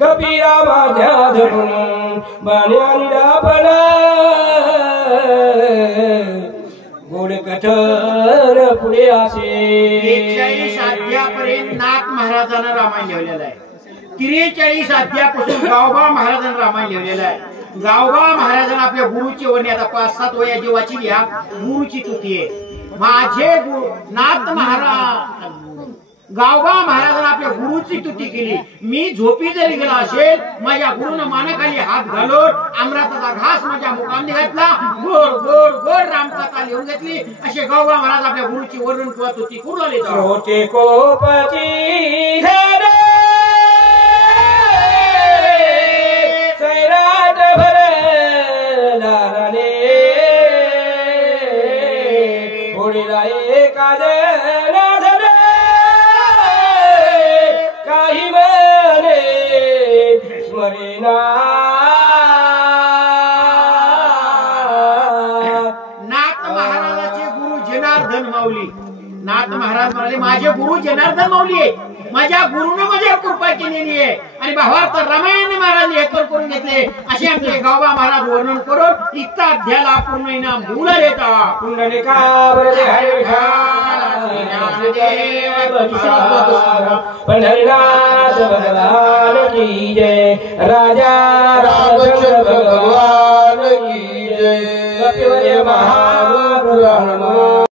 कबीरा माझ्या धरून बाण्या निरापणा गोड कठोर पुढे असे 43 अध्यायापर्यंत नाथ महाराजांना रामायण लिहिलेलं आहे 43 अध्यायापासून गावबा महाराजांना रामायण लिहिलेलं आहे गावबा महाराजांना आपल्या गुरुची वर्णी आता 5-7 वया जीवाची लिहा गुरुची तुती आहे माझे नाथ महाराज गावबा महाराजांना आपल्या गुरुची तुती केली मी झोपी जरी गेला असेल माझ्या गुरुनं मानेखाली हात घालून अमृताचा घास माझ्या मुखामध्ये घातला गोड गोड गोड रामकथा लिहून घेतली असे गावबा महाराज आपल्या गुरुची वर्णन किंवा तुती करू लागले होते कोपची झाडे सैराट भरलाने होडीला एका जणा धरे काही म्हणे स्मरेना नाथ महाराजाचे गुरु जनार्दन माऊली नाथ महाराज म्हणाले माझे गुरु जनार्दन माऊली आहे माझ्या गुरुने माझ्यावर कृपा केलेली आहे आणि भावार्थ रामायण महाराज हे करून घेतले असे आमचे गावबा महाराज वर्णन करून इतका अध्यायाला पूर्ण इनाम मुला येता पंढरीनाथ भगवान की जय राजा रामचंद्र भगवान की जय महापुराण